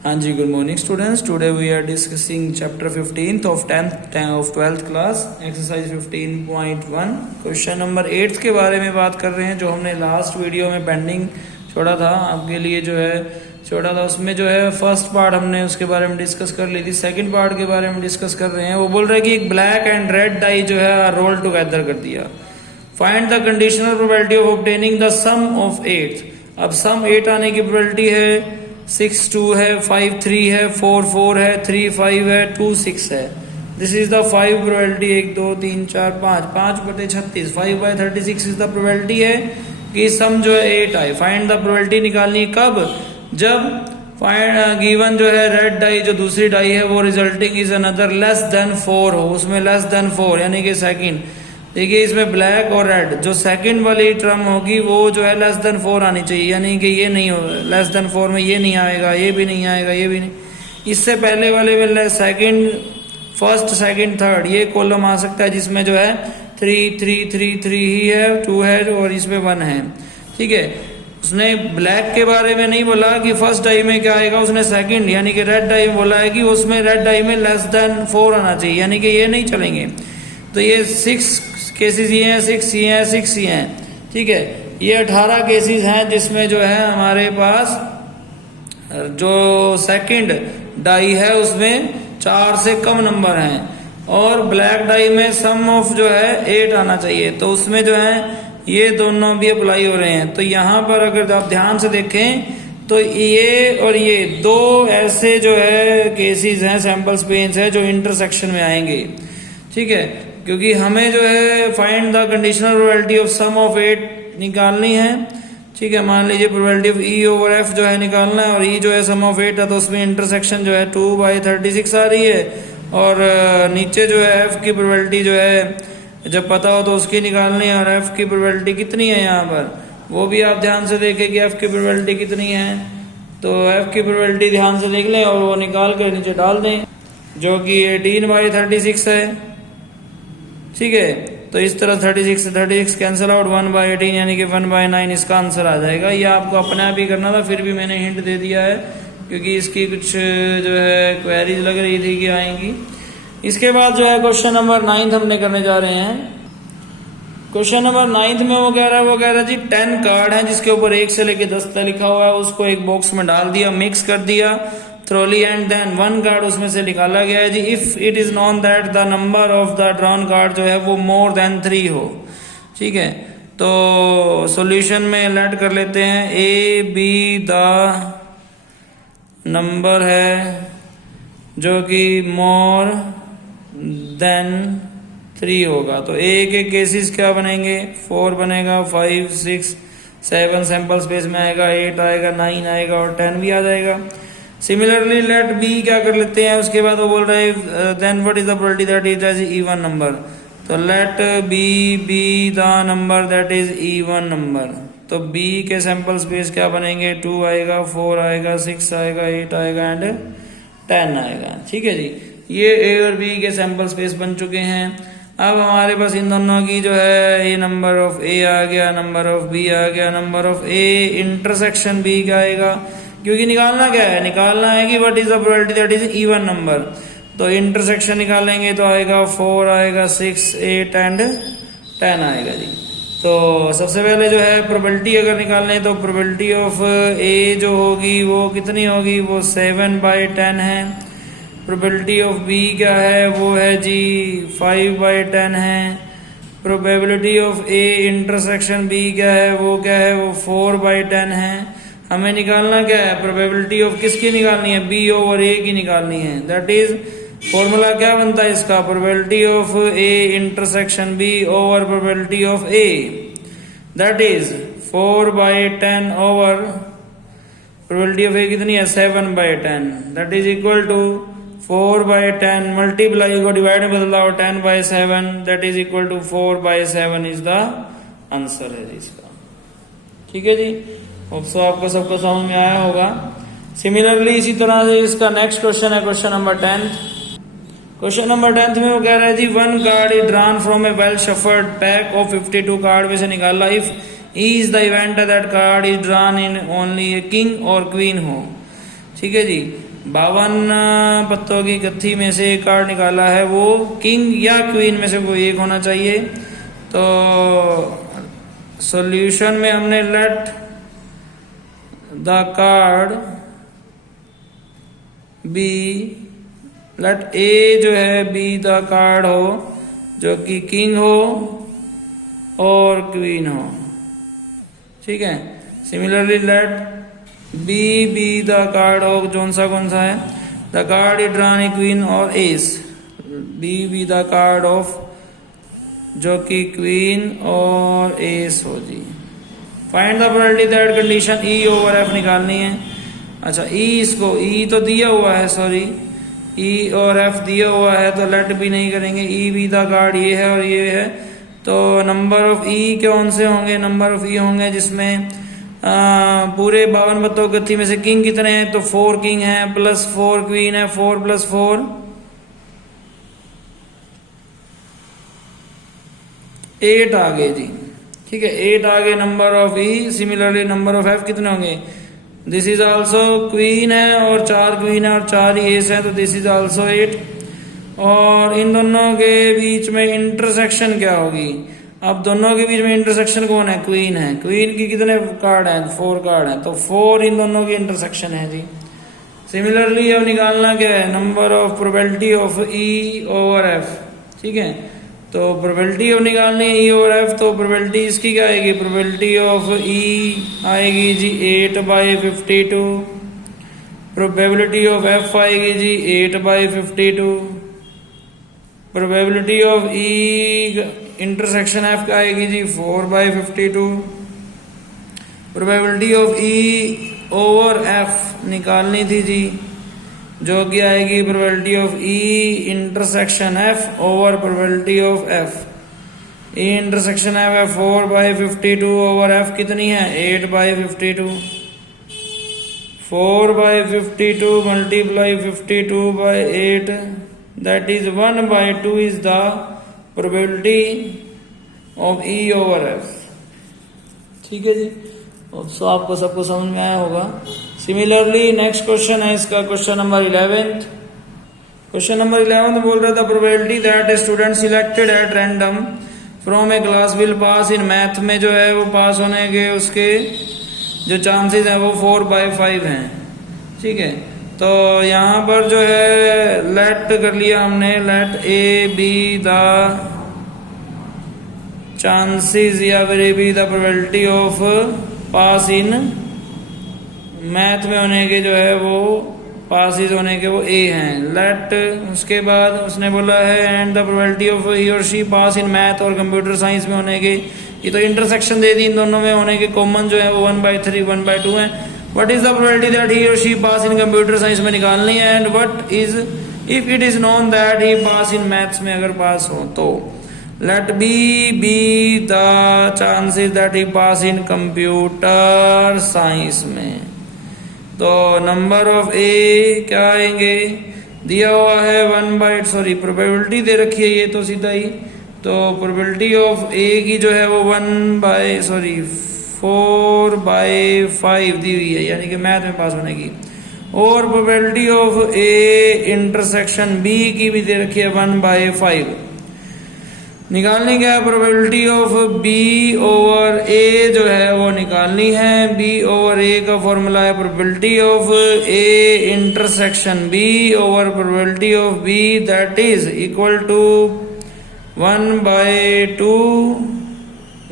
हाँ जी, good morning students. Today we are discussing chapter 15 of 12th class, exercise 15.1, question number 8 के बारे में बात कर रहे हैं। जो हमने लास्ट वीडियो में पेंडिंग छोड़ा था आपके लिए जो है छोड़ा था, उसमें जो है फर्स्ट पार्ट हमने उसके बारे में डिस्कस कर ली थी। सेकंड पार्ट के बारे में डिस्कस कर रहे हैं। वो बोल रहे हैं कि एक ब्लैक एंड रेड डाई जो है रोल टुगेदर कर दिया। Find the conditional probability of obtaining the sum of 8। अब सम 8 आने की प्रोबेबिलिटी है 6 2 है, 5 3 है, 4 4 है, 3 5 है, 2 6 है। This is the 5 probability. 1 2 3 4 5 5/36 5/36 is the probability है कि सम जो है 8 आए। फाइंड द प्रोबेबिलिटी निकालनी कब? जब गिवन जो है रेड डाई जो दूसरी डाई है वो resulting is another less than 4 हो, उसमें लेस देन 4 यानी कि सेकंड। देखिए इसमें ब्लैक और रेड जो सेकंड वाली टर्म होगी वो जो है लेस देन 4 आनी चाहिए, यानी कि ये नहीं हो लेस देन 4 में ये नहीं आएगा, ये भी नहीं आएगा, ये भी नहीं। इससे पहले वाले में सेकंड, फर्स्ट सेकंड थर्ड ये कॉलम आ सकता है जिसमें जो है 3 3 3 3 ही है, 2 है और इसमें 1 है। ठीक है, उसने ब्लैक के बारे में नहीं बोला कि फर्स्ट डाई में क्या आएगा, उसने सेकंड यानी कि रेड डाई में बोला है कि उसमें रेड डाई में लेस देन 4 आना चाहिए, यानी कि ये नहीं चलेंगे। तो ये 6 केसेस ये हैं, 6 ये हैं, 6 ये हैं। ठीक है, ये 18 केसेस हैं जिसमें जो है हमारे पास जो सेकंड डाई है उसमें 4 से कम नंबर हैं और ब्लैक डाई में सम ऑफ जो है 8 आना चाहिए। तो उसमें जो है ये दोनों भी अप्लाई हो रहे हैं। तो यहाँ पर अगर आप ध्यान से देखें तो ये और ये दो ऐसे जो है केसेस हैं, सैंपल स्पेस है जो इंटरसेक्शन में आएंगे। ठीक है, क्योंकि हमें जो है find the conditional probability of sum of 8 निकालनी है। ठीक है, मान लीजिए probability of E over F जो है निकालना है और ई जो है सम ऑफ 8 है तो उसमें इंटरसेक्शन जो है 2/36 आ रही है और नीचे जो है एफ की प्रोबेबिलिटी जो है जब पता हो तो उसकी निकालनी है और एफ की प्रोबेबिलिटी कितनी है यहाँ पर वो भी आप ध्यान से देखें कि एफ की प्रोबेबिलिटी कितनी है। तो एफ की प्रोबेबिलिटी ध्यान से देख लें और वो निकाल कर नीचे डाल दें जो कि 18/36 है। ठीक है, तो इस तरह 36 कैंसिल आउट 1/18 यानी कि 1/9 इसका आंसर आ जाएगा। ये आपको अपने आप ही करना था, फिर भी मैंने हिंट दे दिया है क्योंकि इसकी कुछ जो है क्वेरीज लग रही थी कि आएंगी। इसके बाद जो है क्वेश्चन नंबर 9 हमने करने जा रहे हैं। क्वेश्चन नंबर 9 में वो कह रहा है जी 10 कार्ड हैं जिसके ऊपर 1 से लेके 10 तक लिखा हुआ है, उसको एक बॉक्स में डाल दिया, मिक्स कर दिया थ्रोली एंड देन 1 कार्ड उसमें से निकाला गया है जी। If it is known that the number of the drawn card जो है वो मोर देन 3 हो। ठीक है, तो सॉल्यूशन में लेट कर लेते हैं ए बी द नंबर है जो कि मोर देन 3 होगा। तो ए के केसेस क्या बनेंगे? 4 बनेगा, 5 6 7 सैंपल स्पेस में आएगा, 8 आएगा, 9 आएगा और 10 भी आ जाएगा। सिमिलरली लेट बी क्या कर लेते हैं, उसके बाद वो बोल रहे हैं then what is the probability that it is even number. तो let B be the number that is even number. तो बी के सैंपल स्पेस क्या बनेंगे? 2 आएगा, 4 आएगा, 6 आएगा, 8 आएगा एंड 10 आएगा। ठीक है जी, ये ए और बी के सैंपल स्पेस बन चुके हैं। अब हमारे पास इन दोनों की जो है ये नंबर ऑफ ए आ गया, नंबर ऑफ बी आ गया, number of A intersection B का आएगा, क्योंकि निकालना क्या है? निकालना है कि what is the probability that is even number. तो इंटरसेक्शन निकालेंगे तो आएगा 4 आएगा, 6 8 एंड 10 आएगा जी। तो सबसे पहले जो है प्रोबेबिलिटी अगर निकालने तो प्रोबेबिलिटी ऑफ ए जो होगी वो कितनी होगी? वो 7/10 है। प्रोबेबिलिटी ऑफ बी क्या है? वो है जी 5/10 है। Probability of A intersection B क्या है? वो क्या है? वो 4/10 है। हमें निकालना क्या है? प्रोबेबिलिटी ऑफ किसकी निकालनी है? बी ओवर ए की निकालनी है। दैट इज फॉर्मूला क्या बनता है इसका? Probability of A intersection B over probability of A, that is 4/10 over probability of A कितनी है? 7/10, that is equal to 4/10 multiply को डिवाइड में बदला और 10/7 that is equal to 4/7 is the answer है इसका। ठीक है जी, सो आपको सबको समझ में आया होगा। सिमिलरली इसी तरह से इसका नेक्स्ट क्वेश्चन है क्वेश्चन नंबर 10। क्वेश्चन नंबर 10 में वो कह रहा है जी 1 card is drawn from A well shuffled pack of 52 card में से निकाला if is the event that card is drawn in only a king और क्वीन हो। ठीक है जी, 52 पत्तों की गत्थी में से एक कार्ड निकाला है, वो किंग या क्वीन में से कोई एक होना चाहिए। तो सॉल्यूशन में हमने let the card B, let A जो है बी द कार्ड हो जो कि किंग हो और क्वीन हो, ठीक है। Similarly let B the card हो कौन सा है, the card is drawn a queen और ace, B the card of जो कि क्वीन और एस हो जी। Find the probability that condition E over F निकालनी है। अच्छा ई, इसको ई तो दिया हुआ है, सॉरी ई और एफ दिया हुआ है तो लेट भी नहीं करेंगे, ई बी द कार्ड ये है और ये है। तो नंबर ऑफ ई कौन से होंगे, नंबर ऑफ ई होंगे जिसमें पूरे 52 पत्तों की गत्थी में से किंग कितने हैं, तो 4 किंग है प्लस 4 क्वीन है, 4 + 4 8 आ गए जी, ठीक है 8 आ गए number of E. Similarly number of F कितने होंगे, दिस इज आल्सो क्वीन है और 4 क्वीन है और 4 ही एस है, तो दिस इज आल्सो 8। और इन दोनों के बीच में इंटरसेक्शन क्या होगी, अब दोनों के बीच में इंटरसेक्शन कौन है, क्वीन है। क्वीन की कितने कार्ड हैं, 4 कार्ड हैं, तो 4 इन दोनों की इंटरसेक्शन है जी। सिमिलरली अब निकालना क्या है, number of probability of E over F, ठीक है। तो प्रोबेबिलिटी ऑफ निकालनी है ई ओवर एफ, तो प्रोबेबिलिटी इसकी क्या आएगी, प्रोबेबिलिटी ऑफ ई आएगी जी 8/52, प्रोबेबिलिटी ऑफ एफ आएगी जी 8/52, probability of E intersection F का आएगी जी 4/52, probability of E over F निकालनी थी जी जो कि आएगी probability of E intersection F over probability of F. E intersection F है 4/52 ओवर एफ कितनी है 8/52, 4/52 multiply 52/8 that is 1/2 is the probability of E over F, ठीक है जी। सो आपको सबको समझ में आया होगा। सिमिलरली नेक्स्ट क्वेश्चन है इसका क्वेश्चन नंबर 11। क्वेश्चन नंबर 11 बोल रहा था probability that a student selected at random from A class will pass in math में जो है वो पास होने के उसके जो चांसेस हैं वो 4/5 हैं, ठीक है। तो यहाँ पर जो है लेट कर लिया हमने, let A be the chances या फिर A be the probability of pass in math में होने के जो है वो पासिस होने के वो ए हैं, लेट। उसके बाद उसने बोला है एंड द प्रोबेबिलिटी ऑफ ही और शी पास इन मैथ और कंप्यूटर साइंस में होने के, ये तो इंटरसेक्शन दे दी इन दोनों में होने के, कॉमन जो है वो 1/3 1/2 है। What is the probability that he और she pass in computer science में निकालनी है, and what is if it is known that he pass in maths में अगर पास हो तो let B the chances that he pass in computer science में। तो नंबर ऑफ ए क्या आएंगे, दिया हुआ है 1/, सॉरी प्रोबेबिलिटी दे रखी है ये तो सीधा ही, तो प्रोबेबिलिटी ऑफ ए की जो है वो 4/5 दी हुई है, यानी कि मैथ में पास होने की। और probability of A intersection B की भी दे रखी है 1/5। निकालनी क्या है, probability of B over A जो है वो निकालनी है। बी ओवर ए का फॉर्मूला है probability of A intersection B over probability of B, that is equal to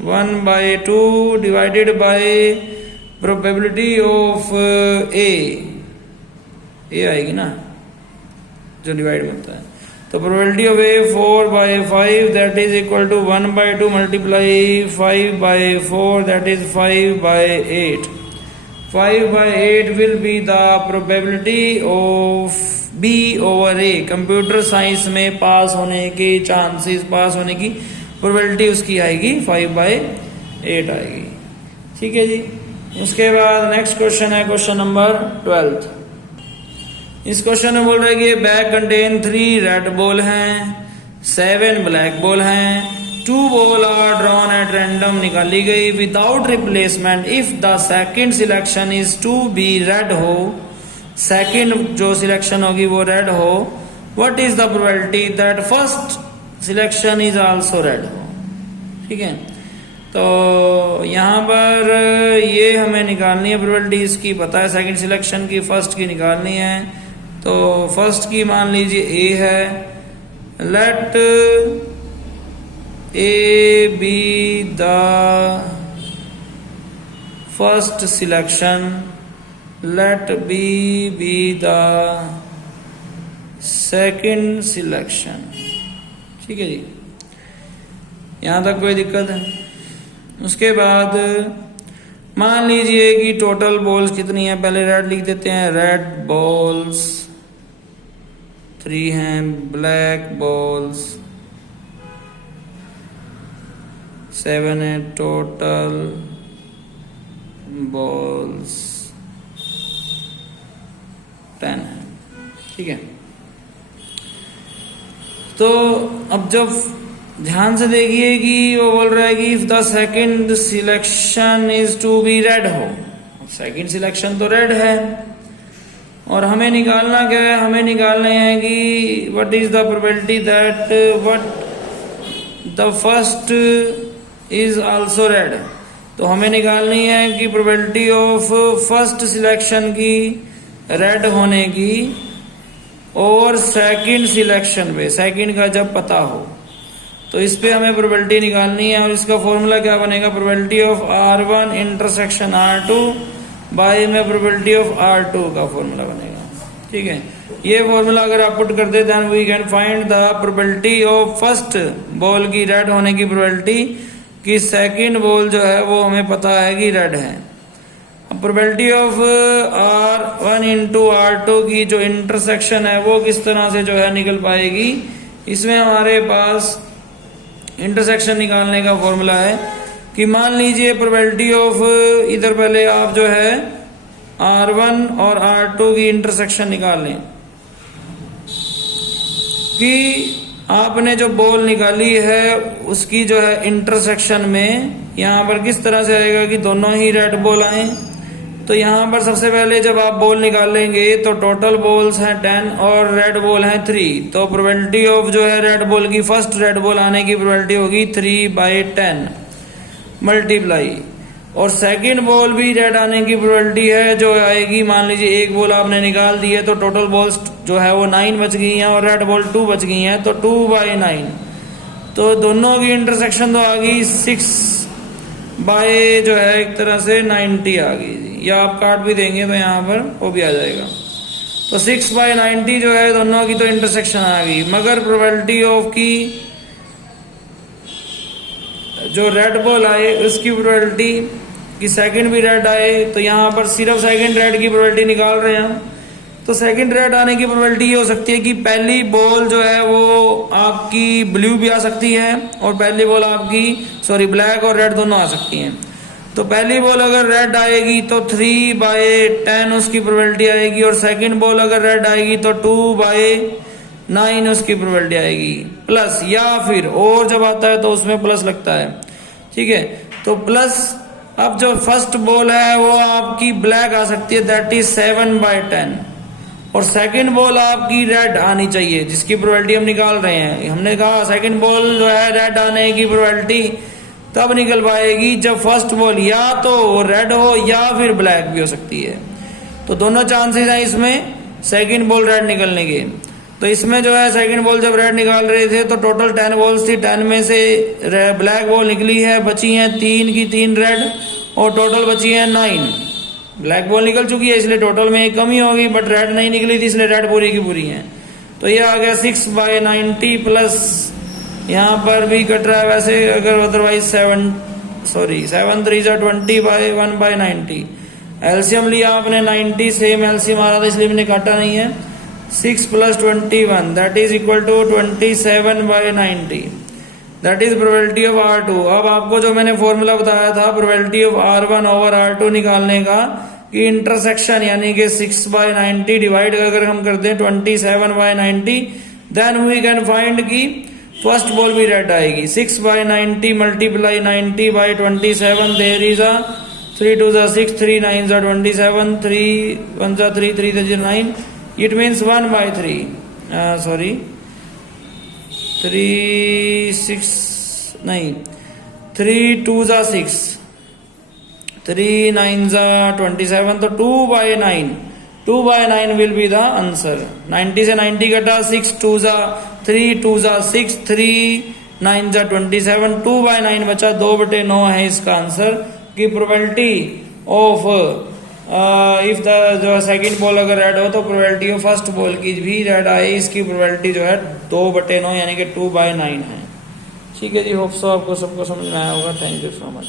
1/2 divided by probability of A आएगी ना जो डिवाइड में होता है। तो probability of A 4/5 that is equal to 1/2 multiply 5/4 that is 5/8। 5/8 will be the probability of B over A, computer science में pass होने के चांसेस, पास होने की प्रोबेबिलिटी उसकी आएगी 5/8 आएगी, ठीक है जी। उसके बाद नेक्स्ट क्वेश्चन है क्वेश्चन नंबर 12। इस क्वेश्चन में बोल रहे कि बैग कंटेन 3 रेड बॉल हैं, 7 ब्लैक बॉल हैं, 2 ball are drawn at random निकाली गई without replacement. If the second selection is to be red हो सेकंड जो सिलेक्शन होगी वो रेड हो, what is the probability that first selection is also red हो। ठीक है, तो यहाँ पर ये हमें निकालनी है प्रोबेबिलिटी, इसकी पता है सेकंड सिलेक्शन की, फर्स्ट की निकालनी है। तो फर्स्ट की मान लीजिए ए है, let A be the first selection, let B be the second selection. ठीक है जी, यहां तक कोई दिक्कत है? उसके बाद मान लीजिए कि टोटल बॉल्स कितनी है, पहले रेड लिख देते हैं, रेड बॉल्स 3 हैं, ब्लैक बॉल्स 7 है, टोटल बॉल्स 10 है। ठीक है, तो अब जब ध्यान से देखिए कि वो बोल रहा है कि if the second selection is to be red हो, सेकंड सिलेक्शन तो रेड है और हमें निकालना क्या है, हमें निकालना है कि what is the probability that what the first is also red. तो हमें निकालनी है कि प्रोबेबिलिटी ऑफ फर्स्ट सिलेक्शन की रेड होने की और सेकंड सिलेक्शन पे, सेकंड का जब पता हो तो इस पे हमें प्रोबेबिलिटी निकालनी है। और इसका फॉर्मूला क्या बनेगा, probability of R1 intersection R2 by में प्रोबेबिलिटी ऑफ R2 का फॉर्मूला बनेगा। ठीक है, ये फॉर्मूला अगर आप पुट कर दे then we can find the probability of first ball की रेड होने की प्रोबेबिलिटी कि सेकंड बॉल जो है वो हमें पता है कि रेड है। अब probability of R1 into R2 की जो इंटरसेक्शन है वो किस तरह से जो है निकल पाएगी, इसमें हमारे पास इंटरसेक्शन निकालने का फॉर्मूला है कि मान लीजिए प्रोबेबिलिटी ऑफ, इधर पहले आप जो है R1 और R2 की इंटरसेक्शन निकाल लें कि आपने जो बॉल निकाली है उसकी जो है इंटरसेक्शन में यहां पर किस तरह से आएगा कि दोनों ही रेड बॉल आए। तो यहां पर सबसे पहले जब आप बॉल निकालेंगे तो टोटल बॉल्स हैं 10 और रेड बॉल हैं 3, तो प्रोबेबिलिटी ऑफ जो है रेड बॉल की, फर्स्ट रेड बॉल आने की प्रोबेबिलिटी होगी 3/10 मल्टीप्लाई, और सेकंड बॉल भी रेड आने की प्रोबेबिलिटी है जो आएगी, मान लीजिए एक बॉल आपने निकाल दी है तो टोटल बॉल्स जो है वो 9 बच गई हैं और रेड बॉल 2 बच गई हैं, तो 2/9, तो दोनों की इंटरसेक्शन तो आ गई 6 जो है एक तरह से 90 आ गई, या आप काट भी देंगे तो यहाँ पर वो भी आ जाएगा। तो 6/90 जो है दोनों की तो इंटरसेक्शन आ गई, मगर प्रोबेबिलिटी ऑफ की जो रेड बॉल आए उसकी प्रोबेबिलिटी कि सेकंड भी रेड आए, तो यहाँ पर सिर्फ सेकंड रेड की प्रोबेबिलिटी निकाल रहे हैं। तो सेकंड रेड आने की प्रोबेबिलिटी ये हो सकती है कि पहली बॉल जो है वो आपकी ब्लू भी आ सकती है और पहली बॉल आपकी ब्लैक और रेड दोनों आ सकती हैं। तो पहली बॉल अगर रेड आएगी तो 3/10 उसकी प्रोबेबिलिटी आएगी, और सेकंड बॉल अगर रेड आएगी तो 2/9 उसकी प्रोबेबिलिटी आएगी, प्लस या फिर और जब आता है तो उसमें प्लस लगता है। ठीक है, तो प्लस अब जो फर्स्ट बॉल है वो आपकी ब्लैक आ सकती है, दैट इज 7/10, और सेकंड बॉल आपकी रेड आनी चाहिए जिसकी प्रोबेबिलिटी हम निकाल रहे हैं। हमने कहा सेकंड बॉल जो है रेड आने की प्रोबेबिलिटी तब निकल पाएगी जब फर्स्ट बॉल या तो रेड हो या फिर ब्लैक भी हो सकती है। तो दोनों चांसेस हैं इसमें सेकंड बॉल रेड निकलने के। तो इसमें जो है सेकंड बॉल जब रेड निकाल रहे थे तो टोटल 10 बॉल्स थी, 10 में से ब्लैक बॉल निकली है, बची हैं 3 की 3 रेड, और टोटल बची है 9। ब्लैक बॉल निकल चुकी है इसलिए टोटल में एक कमी होगी, बट रेड नहीं निकली थी इसलिए रेड पूरी की पूरी है। तो ये आ गया 6/90 प्लस यहाँ पर भी कट रहा है वैसे, अगर अदरवाइज 7 3 20/1/90 एलसीएम लिया आपने 90, सेम एलसीएम आ रहा था इसलिए मैंने काटा नहीं है। 6 + 21 that is equal to 27/90, that is probability of R2। अब आपको जो मैंने फॉर्मूला बताया था probability of R1 over R2 निकालने का कि इंटरसेक्शन यानी कि 6/90 डिवाइड अगर हम करते हैं 27/90 देन वी कैन फाइंड की फर्स्ट बॉल भी रेड आएगी। 6/90 मल्टीप्लाई 90/27 देयर इज अ 3 2 जा 6, 3 9 जा 27, 3 1 जा 3, 3 जा 9. It means 1 by 3. Sorry. 3 6 नहीं. 3 2 जा 6, 3 9 जा 27, तो 2 by 9. 2 by 9 will be the answer. 90 से 90 कटा, 6 2 जा 3, 2 जा 6, 3 9 जा 27, 2 by 9 बचा, 2/9 है इसका आंसर. की प्रोबेबिलिटी ऑफ इफ द जो सेकंड बॉल अगर रेड हो तो प्रोबेबिलिटी ऑफ फर्स्ट बॉल की भी रेड आए, इसकी प्रोबेबिलिटी जो है 2/9 यानी कि 2/9 है. ठीक है जी, होप सो आपको सबको समझ में आया होगा. Thank you so much.